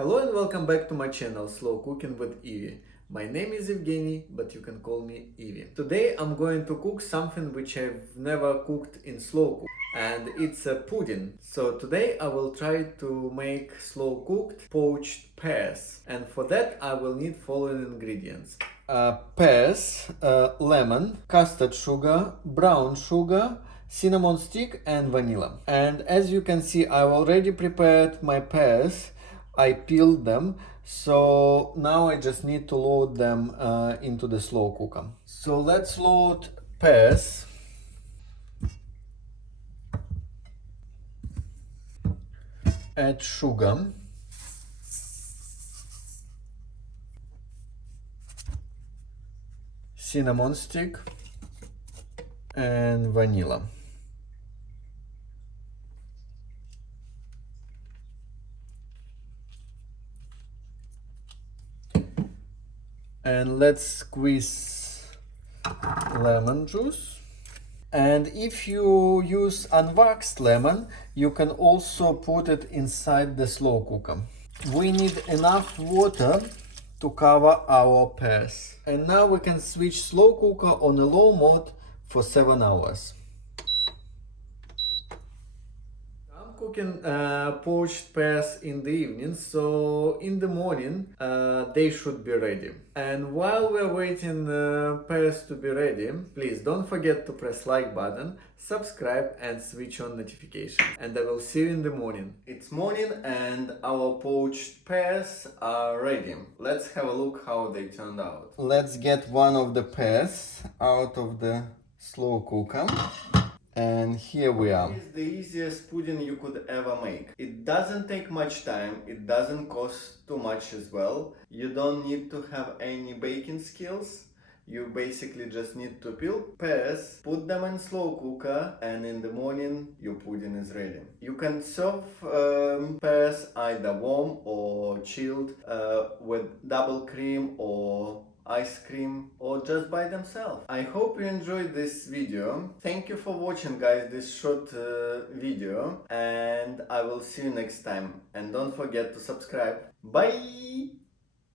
Hello and welcome back to my channel Slow Cooking with Evie. My name is Evgeny, but you can call me Evie. Today I'm going to cook something which I've never cooked in slow cook, and it's a pudding. So today I will try to make slow cooked poached pears, and for that I will need following ingredients. Pears, lemon, custard sugar, brown sugar, cinnamon stick and vanilla. And as you can see, I've already prepared my pears. I peeled them, so now I just need to load them into the slow cooker. So let's load pears. Add sugar. Cinnamon stick and vanilla. And let's squeeze lemon juice. And if you use unwaxed lemon, you can also put it inside the slow cooker. We need enough water to cover our pears. And now we can switch slow cooker on a low mode for 7 hours. I'm cooking poached pears in the evening, so in the morning they should be ready. And while we're waiting pears to be ready, please don't forget to press like button, subscribe and switch on notifications. And I will see you in the morning. It's morning and our poached pears are ready. Let's have a look how they turned out. Let's get one of the pears out of the slow cooker. And here we are. It's the easiest pudding you could ever make. It doesn't take much time, it doesn't cost too much as well. You don't need to have any baking skills. You basically just need to peel pears, put them in slow cooker, and in the morning your pudding is ready. You can serve pears either warm or chilled with double cream or ice cream or just by themselves. I hope you enjoyed this video. Thank you for watching, guys, this short video, and I will see you next time. And don't forget to subscribe. Bye!